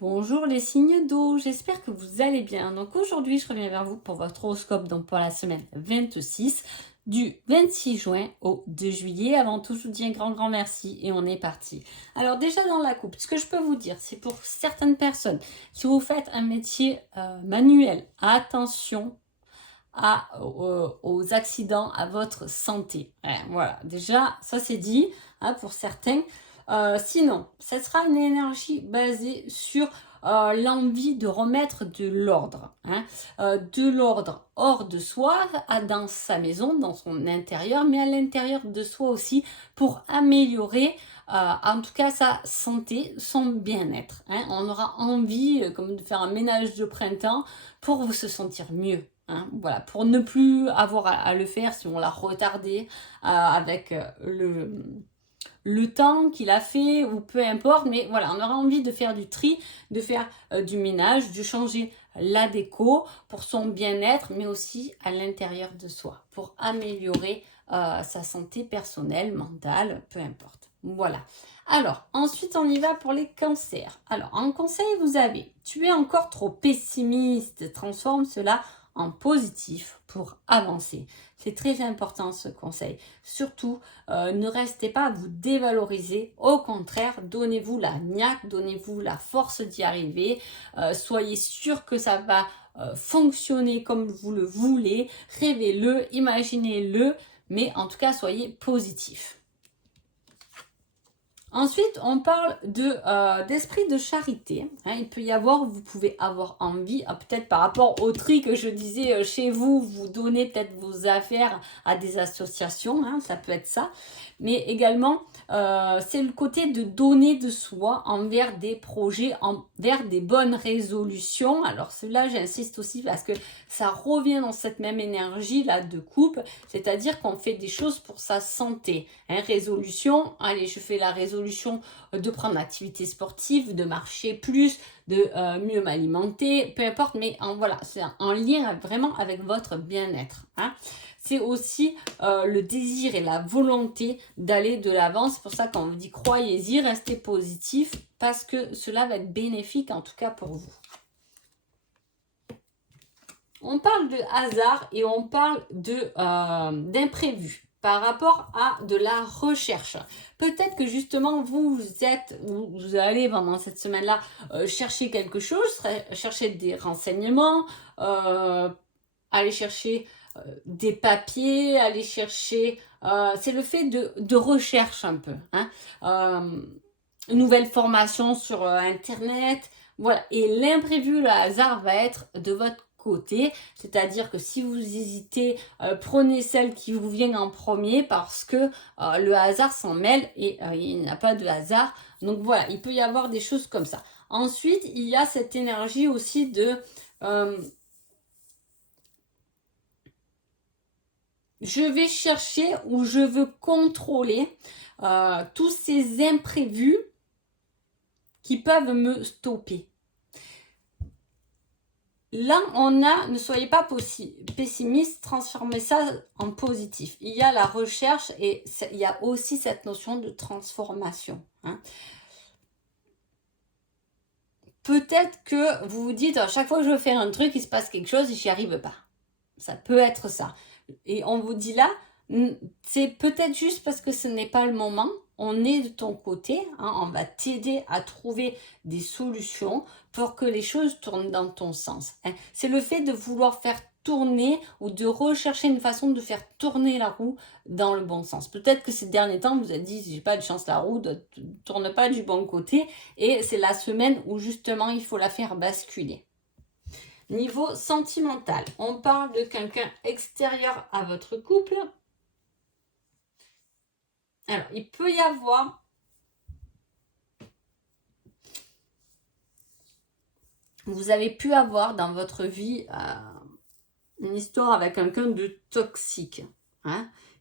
Bonjour les signes d'eau, j'espère que vous allez bien. Donc aujourd'hui, je reviens vers vous pour votre horoscope donc pour la semaine 26 du 26 juin au 2 juillet. Avant tout, je vous dis un grand merci et on est parti. Alors déjà dans la coupe, ce que je peux vous dire, c'est pour certaines personnes, si vous faites un métier manuel, attention aux accidents, à votre santé. Ouais, voilà, déjà, ça c'est dit pour certains. Sinon, ce sera une énergie basée sur l'envie de remettre de l'ordre. De l'ordre hors de soi, dans sa maison, dans son intérieur, mais à l'intérieur de soi aussi, pour améliorer en tout cas sa santé, son bien-être. On aura envie comme de faire un ménage de printemps pour se sentir mieux. Voilà, pour ne plus avoir à le faire si on l'a retardé avec le temps qu'il a fait ou peu importe, mais voilà, on aura envie de faire du tri, de faire du ménage, de changer la déco pour son bien-être, mais aussi à l'intérieur de soi, pour améliorer sa santé personnelle, mentale, peu importe. Voilà. Alors, ensuite, on y va pour les cancers. Alors, en conseil, vous avez, tu es encore trop pessimiste, transforme cela en positif pour avancer. C'est très important ce conseil. Surtout, ne restez pas à vous dévaloriser. Au contraire, donnez-vous la niaque, donnez-vous la force d'y arriver. Soyez sûr que ça va fonctionner comme vous le voulez. Rêvez-le, imaginez-le, mais en tout cas, soyez positif. Ensuite, on parle d'esprit de charité. Il peut y avoir, vous pouvez avoir envie, peut-être par rapport au tri que je disais chez vous, vous donnez peut-être vos affaires à des associations, ça peut être ça. Mais également, c'est le côté de donner de soi envers des projets, envers des bonnes résolutions. Alors cela, j'insiste aussi parce que ça revient dans cette même énergie là de coupe, c'est-à-dire qu'on fait des choses pour sa santé. Résolution, allez, je fais la résolution de prendre l'activité sportive, de marcher plus, de mieux m'alimenter, peu importe, mais voilà, c'est en lien vraiment avec votre bien-être. C'est aussi le désir et la volonté d'aller de l'avant. C'est pour ça qu'on vous dit croyez-y, restez positif, parce que cela va être bénéfique en tout cas pour vous. On parle de hasard et on parle d'imprévu par rapport à de la recherche. Peut-être que justement vous allez pendant cette semaine-là chercher quelque chose, chercher des renseignements, aller chercher des papiers, aller chercher... c'est le fait de recherche un peu. Une nouvelle formation sur Internet. Voilà. Et l'imprévu, le hasard va être de votre côté, c'est-à-dire que si vous hésitez, prenez celle qui vous vient en premier parce que le hasard s'en mêle et il n'y a pas de hasard. Donc voilà, il peut y avoir des choses comme ça. Ensuite, il y a cette énergie aussi de je vais chercher ou je veux contrôler tous ces imprévus qui peuvent me stopper. Là, ne soyez pas pessimiste, transformez ça en positif. Il y a la recherche et il y a aussi cette notion de transformation. Peut-être que vous vous dites, à chaque fois que je veux faire un truc, il se passe quelque chose et j'y arrive pas. Ça peut être ça. Et on vous dit là, c'est peut-être juste parce que ce n'est pas le moment. On est de ton côté, on va t'aider à trouver des solutions pour que les choses tournent dans ton sens. C'est le fait de vouloir faire tourner ou de rechercher une façon de faire tourner la roue dans le bon sens. Peut-être que ces derniers temps, vous vous êtes dit, j'ai pas de chance, la roue ne tourne pas du bon côté et c'est la semaine où justement il faut la faire basculer. Niveau sentimental, on parle de quelqu'un extérieur à votre couple. Alors, il peut y avoir vous avez pu avoir dans votre vie une histoire avec quelqu'un de toxique.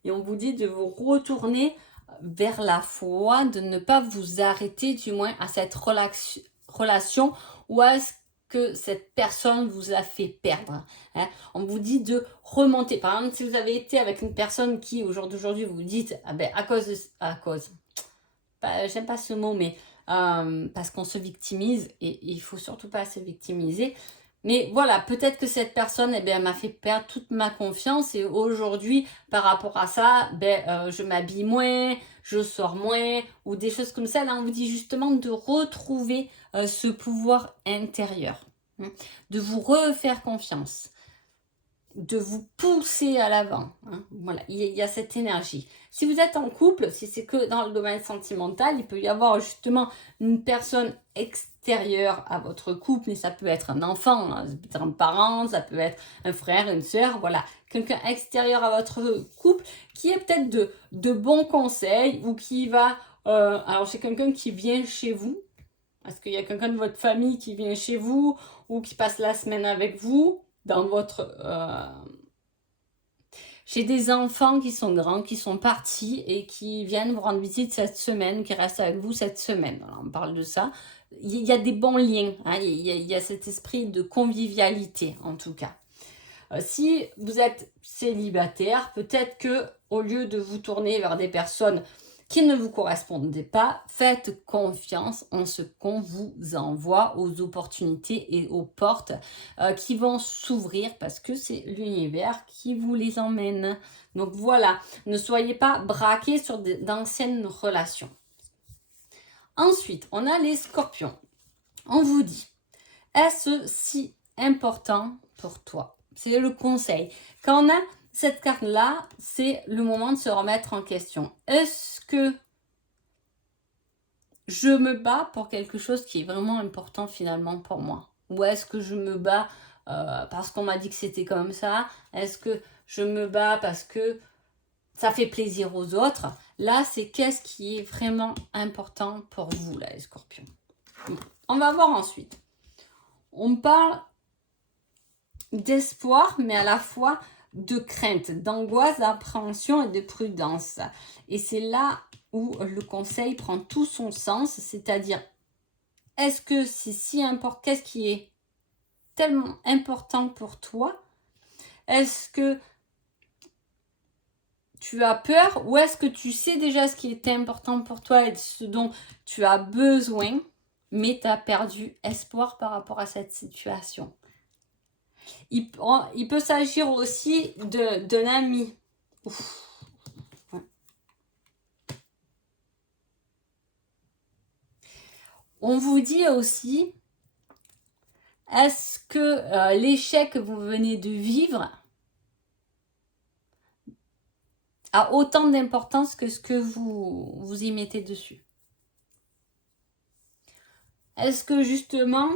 Et on vous dit de vous retourner vers la foi, de ne pas vous arrêter du moins à cette relation ou à ce que cette personne vous a fait perdre. On vous dit de remonter. Par exemple, si vous avez été avec une personne qui, au jour d'aujourd'hui, vous dites, à cause, j'aime pas ce mot, mais parce qu'on se victimise et il faut surtout pas se victimiser. Mais voilà, peut-être que cette personne, eh bien, elle m'a fait perdre toute ma confiance et aujourd'hui, par rapport à ça, je m'habille moins, je sors moins ou des choses comme ça. Là, on vous dit justement de retrouver ce pouvoir intérieur, hein, de vous refaire confiance, de vous pousser à l'avant. Hein. Voilà, il y a cette énergie. Si vous êtes en couple, si c'est que dans le domaine sentimental, il peut y avoir justement une personne extérieure à votre couple, mais ça peut être un enfant, hein, ça peut être un parent, ça peut être un frère, une sœur, voilà. Quelqu'un extérieur à votre couple qui est peut-être de bons conseils ou qui va... alors, c'est quelqu'un qui vient chez vous. Est-ce qu'il y a quelqu'un de votre famille qui vient chez vous ou qui passe la semaine avec vous dans votre... J'ai des enfants qui sont grands, qui sont partis et qui viennent vous rendre visite cette semaine, qui restent avec vous cette semaine. Alors, on parle de ça. Il y a des bons liens, hein, il y a cet esprit de convivialité en tout cas. Si vous êtes célibataire, peut-être que au lieu de vous tourner vers des personnes qui ne vous correspondaient pas, faites confiance en ce qu'on vous envoie, aux opportunités et aux portes qui vont s'ouvrir parce que c'est l'univers qui vous les emmène. Donc voilà, ne soyez pas braqués sur d'anciennes relations. Ensuite, on a les scorpions. On vous dit, est-ce si important pour toi? C'est le conseil. Quand on a cette carte-là, c'est le moment de se remettre en question. Est-ce que je me bats pour quelque chose qui est vraiment important finalement pour moi? Ou est-ce que je me bats parce qu'on m'a dit que c'était comme ça? Est-ce que je me bats parce que ça fait plaisir aux autres? Là, c'est qu'est-ce qui est vraiment important pour vous, là, les scorpions. On va voir ensuite. On parle d'espoir, mais à la fois de crainte, d'angoisse, d'appréhension et de prudence. Et c'est là où le conseil prend tout son sens, c'est-à-dire, est-ce que c'est si important, qu'est-ce qui est tellement important pour toi? Est-ce que tu as peur ou est-ce que tu sais déjà ce qui était important pour toi et ce dont tu as besoin, mais tu as perdu espoir par rapport à cette situation? Il peut s'agir aussi d'un ami. Ouais. On vous dit aussi, est-ce que l'échec que vous venez de vivre a autant d'importance que ce que vous y mettez dessus? Est-ce que justement,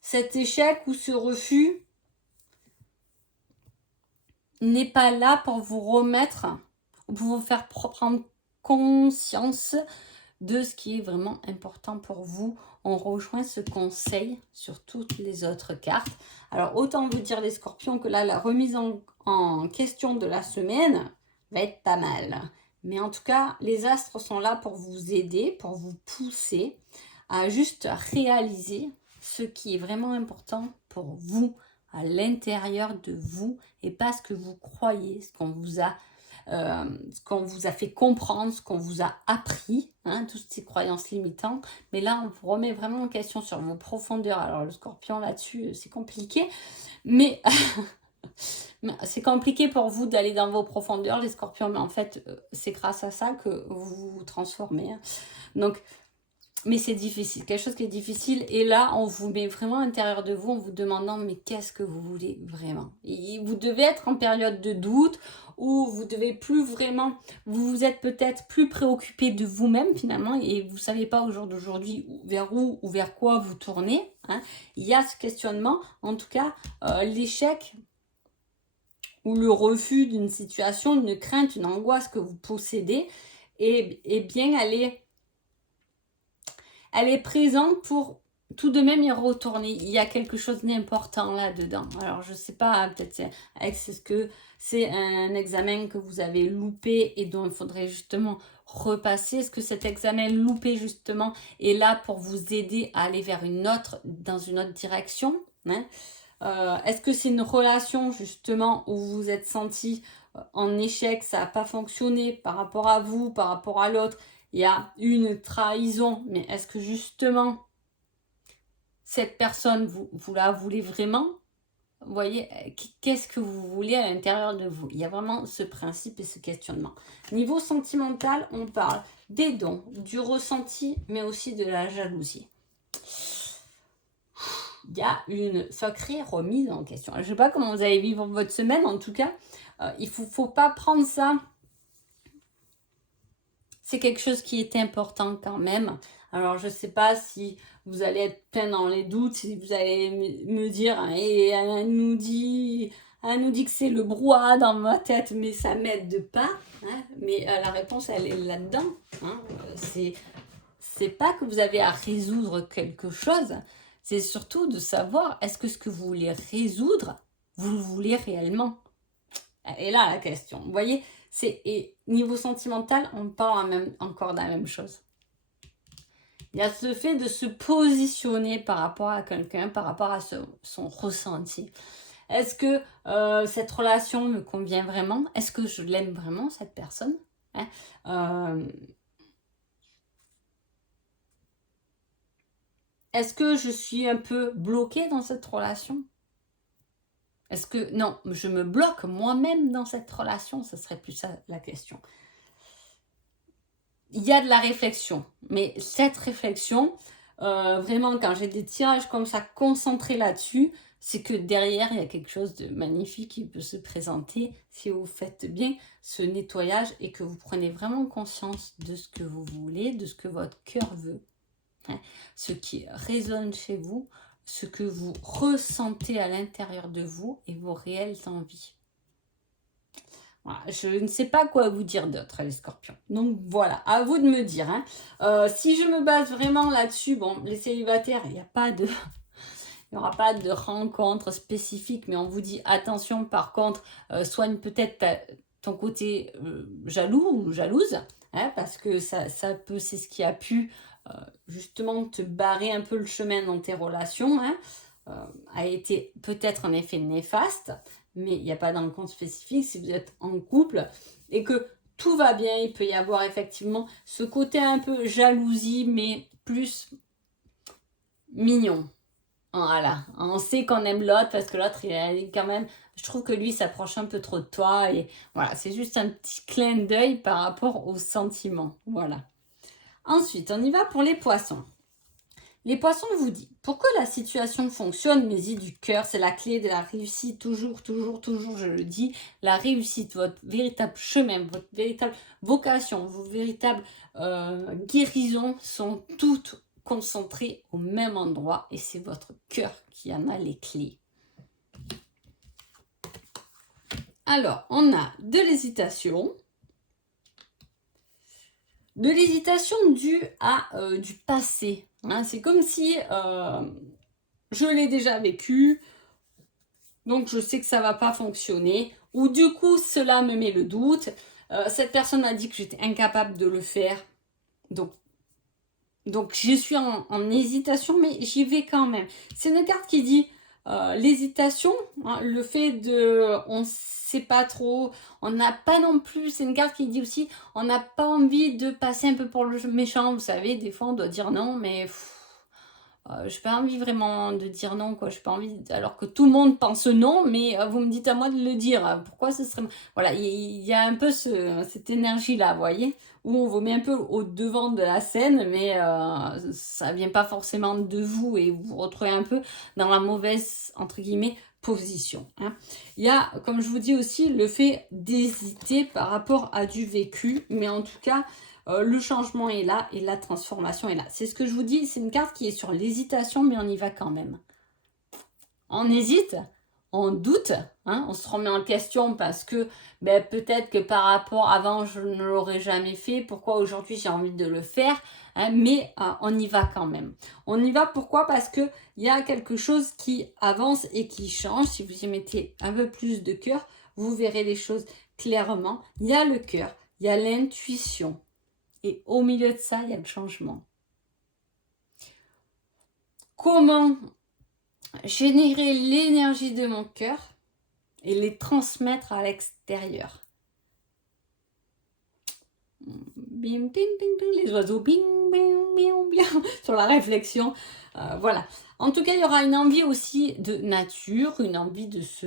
cet échec ou ce refus n'est pas là pour vous remettre, ou pour vous faire prendre conscience de ce qui est vraiment important pour vous? On rejoint ce conseil sur toutes les autres cartes. Alors, autant vous dire les scorpions que là, la remise en question de la semaine va être pas mal. Mais en tout cas, les astres sont là pour vous aider, pour vous pousser à juste réaliser ce qui est vraiment important pour vous, à l'intérieur de vous, et pas ce que vous croyez, ce qu'on vous a fait comprendre, ce qu'on vous a appris, hein, toutes ces croyances limitantes. Mais là, on vous remet vraiment en question sur vos profondeurs. Alors, le scorpion, là-dessus, c'est compliqué. Mais c'est compliqué pour vous d'aller dans vos profondeurs, les scorpions. Mais en fait, c'est grâce à ça que vous vous transformez. Hein. Donc, mais c'est difficile, quelque chose qui est difficile. Et là, on vous met vraiment à l'intérieur de vous en vous demandant, mais qu'est-ce que vous voulez vraiment? Et vous devez être en période de doute où vous devez plus vraiment, vous êtes peut-être plus préoccupé de vous-même finalement et vous ne savez pas au jour d'aujourd'hui vers où ou vers quoi vous tournez. Hein. Il y a ce questionnement. En tout cas, l'échec ou le refus d'une situation, une crainte, une angoisse que vous possédez, et bien elle est présente pour tout de même y retourner. Il y a quelque chose d'important là-dedans. Alors, je ne sais pas, peut-être est-ce que c'est un examen que vous avez loupé et dont il faudrait justement repasser? Est-ce que cet examen loupé, justement, est là pour vous aider à aller vers dans une autre direction? Hein? Est-ce que c'est une relation, justement, où vous vous êtes senti en échec, ça n'a pas fonctionné par rapport à vous, par rapport à l'autre, il y a une trahison, mais est-ce que justement, cette personne, vous la voulez vraiment? Vous voyez, qu'est-ce que vous voulez à l'intérieur de vous? Il y a vraiment ce principe et ce questionnement. Niveau sentimental, on parle des dons, du ressenti, mais aussi de la jalousie. Il y a une sacrée remise en question. Je ne sais pas comment vous allez vivre votre semaine, en tout cas, il ne faut pas prendre ça. C'est quelque chose qui est important quand même. Alors, je ne sais pas si vous allez être plein dans les doutes, si vous allez me dire, et elle nous dit que c'est le brouhaha dans ma tête, mais ça ne m'aide pas. Hein, mais la réponse, elle est là-dedans. Hein, c'est pas que vous avez à résoudre quelque chose, c'est surtout de savoir, est-ce que ce que vous voulez résoudre, vous le voulez réellement? Et là, la question, vous voyez, et niveau sentimental, on parle encore de la même chose. Il y a ce fait de se positionner par rapport à quelqu'un, par rapport à son ressenti. Est-ce que cette relation me convient vraiment? Est-ce que je l'aime vraiment, cette personne? Hein, est-ce que je suis un peu bloquée dans cette relation? Est-ce que, non, je me bloque moi-même dans cette relation? Ce serait plus ça la question. Il y a de la réflexion, mais cette réflexion, vraiment, quand j'ai des tirages comme ça concentrés là-dessus, c'est que derrière, il y a quelque chose de magnifique qui peut se présenter si vous faites bien ce nettoyage et que vous prenez vraiment conscience de ce que vous voulez, de ce que votre cœur veut, hein, ce qui résonne chez vous, ce que vous ressentez à l'intérieur de vous et vos réelles envies. Voilà, je ne sais pas quoi vous dire d'autre, les scorpions. Donc voilà, à vous de me dire. Hein. Si je me base vraiment là-dessus, bon, les célibataires, il n'y a pas de... Il n'y aura pas de rencontre spécifique, mais on vous dit attention, par contre, soigne peut-être ton côté jaloux ou jalouse, hein, parce que ça peut, c'est ce qui a pu justement te barrer un peu le chemin dans tes relations, hein, a été peut-être un effet néfaste, mais il n'y a pas de rencontre spécifique. Si vous êtes en couple et que tout va bien, il peut y avoir effectivement ce côté un peu jalousie, mais plus mignon. Voilà, on sait qu'on aime l'autre parce que l'autre, il est quand même, je trouve que lui s'approche un peu trop de toi et voilà, c'est juste un petit clin d'œil par rapport aux sentiments. Voilà. Ensuite, on y va pour les poissons. Les poissons vous disent, pour que la situation fonctionne, mes idées du cœur, c'est la clé de la réussite, toujours, je le dis, la réussite, votre véritable chemin, votre véritable vocation, vos véritables guérisons sont toutes concentrées au même endroit et c'est votre cœur qui en a les clés. Alors, on a de l'hésitation. De l'hésitation due à du passé. Hein, c'est comme si je l'ai déjà vécu, donc je sais que ça ne va pas fonctionner. Ou du coup, cela me met le doute. Cette personne m'a dit que j'étais incapable de le faire. Donc je suis en hésitation, mais j'y vais quand même. C'est une carte qui dit l'hésitation, hein, le fait de... On sait pas trop, on n'a pas non plus... C'est une carte qui dit aussi, on n'a pas envie de passer un peu pour le méchant, vous savez, des fois on doit dire non, mais... j'ai pas envie vraiment de dire non, quoi. J'ai pas envie, alors que tout le monde pense non, mais vous me dites à moi de le dire. Pourquoi ce serait... Voilà, il y a un peu cette énergie-là, vous voyez, où on vous met un peu au devant de la scène, mais ça vient pas forcément de vous et vous vous retrouvez un peu dans la mauvaise, entre guillemets, position. Hein. Il y a, comme je vous dis aussi, le fait d'hésiter par rapport à du vécu, mais en tout cas... le changement est là et la transformation est là. C'est ce que je vous dis, c'est une carte qui est sur l'hésitation, mais on y va quand même. On hésite, on doute, hein, on se remet en question parce que peut-être que par rapport avant, je ne l'aurais jamais fait. Pourquoi aujourd'hui j'ai envie de le faire, hein, mais on y va quand même. On y va pourquoi? Parce qu'il y a quelque chose qui avance et qui change. Si vous y mettez un peu plus de cœur, vous verrez les choses clairement. Il y a le cœur, il y a l'intuition. Et au milieu de ça, il y a le changement. Comment générer l'énergie de mon cœur et les transmettre à l'extérieur? bim, bim, bim, bim, les oiseaux, bing, bing, bing, bing, sur la réflexion. Voilà. En tout cas, il y aura une envie aussi de nature, une envie de se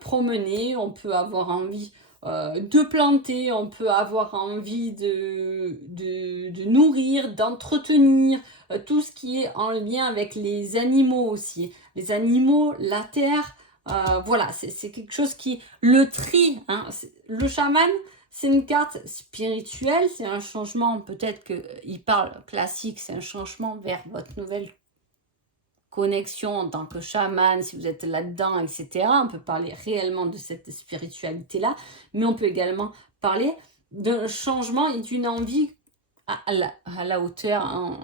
promener. On peut avoir envie de planter, on peut avoir envie de nourrir, d'entretenir, tout ce qui est en lien avec les animaux aussi. Les animaux, la terre, voilà, c'est quelque chose qui... Le tri, hein, le chaman, c'est une carte spirituelle, c'est un changement, peut-être qu'il parle classique, c'est un changement vers votre nouvelle connexion en tant que chaman, si vous êtes là-dedans, etc. On peut parler réellement de cette spiritualité-là, mais on peut également parler d'un changement et d'une envie à la hauteur, hein,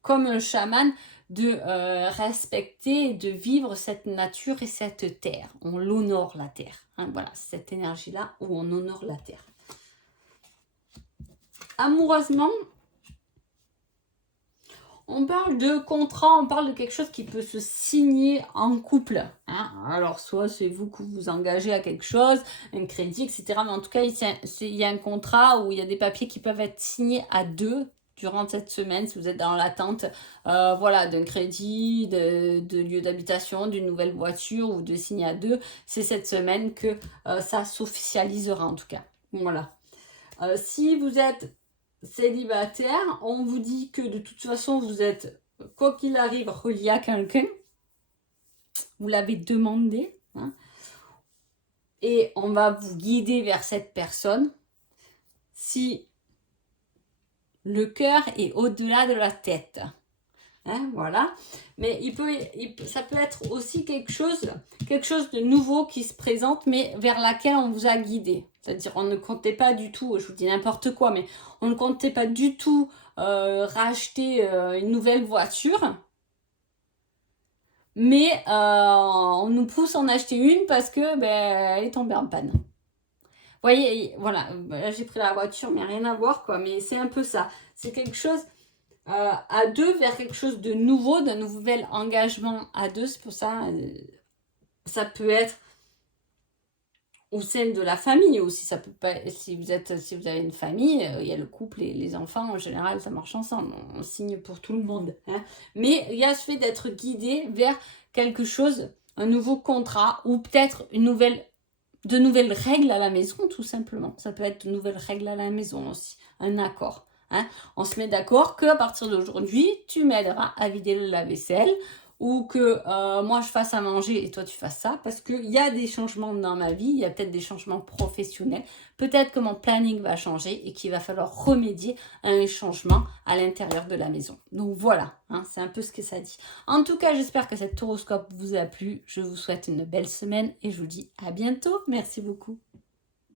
comme un chaman, de respecter et de vivre cette nature et cette terre. On l'honore la terre. Hein, voilà, cette énergie-là où on honore la terre. Amoureusement, on parle de contrat, on parle de quelque chose qui peut se signer en couple. Hein. Alors, soit c'est vous que vous engagez à quelque chose, un crédit, etc. Mais en tout cas, il y a un contrat où il y a des papiers qui peuvent être signés à deux durant cette semaine, si vous êtes dans l'attente voilà, d'un crédit, de lieu d'habitation, d'une nouvelle voiture ou de signer à deux. C'est cette semaine que ça s'officialisera en tout cas. Voilà. Si vous êtes célibataire, on vous dit que de toute façon, vous êtes, quoi qu'il arrive, relié à quelqu'un. Vous l'avez demandé. Hein, et on va vous guider vers cette personne. Si le cœur est au-delà de la tête. Hein, voilà. Mais ça peut être aussi quelque chose de nouveau qui se présente, mais vers laquelle on vous a guidé. C'est-à-dire, on ne comptait pas du tout, je vous dis n'importe quoi, mais on ne comptait pas du tout racheter une nouvelle voiture. Mais on nous pousse à en acheter une parce que elle est tombée en panne. Vous voyez, voilà, là j'ai pris la voiture, mais rien à voir, quoi. Mais c'est un peu ça. C'est quelque chose à deux vers quelque chose de nouveau, d'un nouvel engagement à deux. C'est pour ça, ça peut être au sein de la famille aussi. Ça peut pas, si vous avez une famille, il y a le couple et les enfants, en général, ça marche ensemble. On signe pour tout le monde. Hein. Mais il y a ce fait d'être guidé vers quelque chose, un nouveau contrat ou peut-être de nouvelles règles à la maison, tout simplement. Ça peut être de nouvelles règles à la maison aussi, un accord. Hein. On se met d'accord qu'à partir d'aujourd'hui, tu m'aideras à vider le lave-vaisselle ou que moi je fasse à manger et toi tu fasses ça parce qu'il y a des changements dans ma vie, il y a peut-être des changements professionnels, peut-être que mon planning va changer et qu'il va falloir remédier à un changement à l'intérieur de la maison. Donc voilà, hein, c'est un peu ce que ça dit. En tout cas, j'espère que cet horoscope vous a plu. Je vous souhaite une belle semaine et je vous dis à bientôt. Merci beaucoup.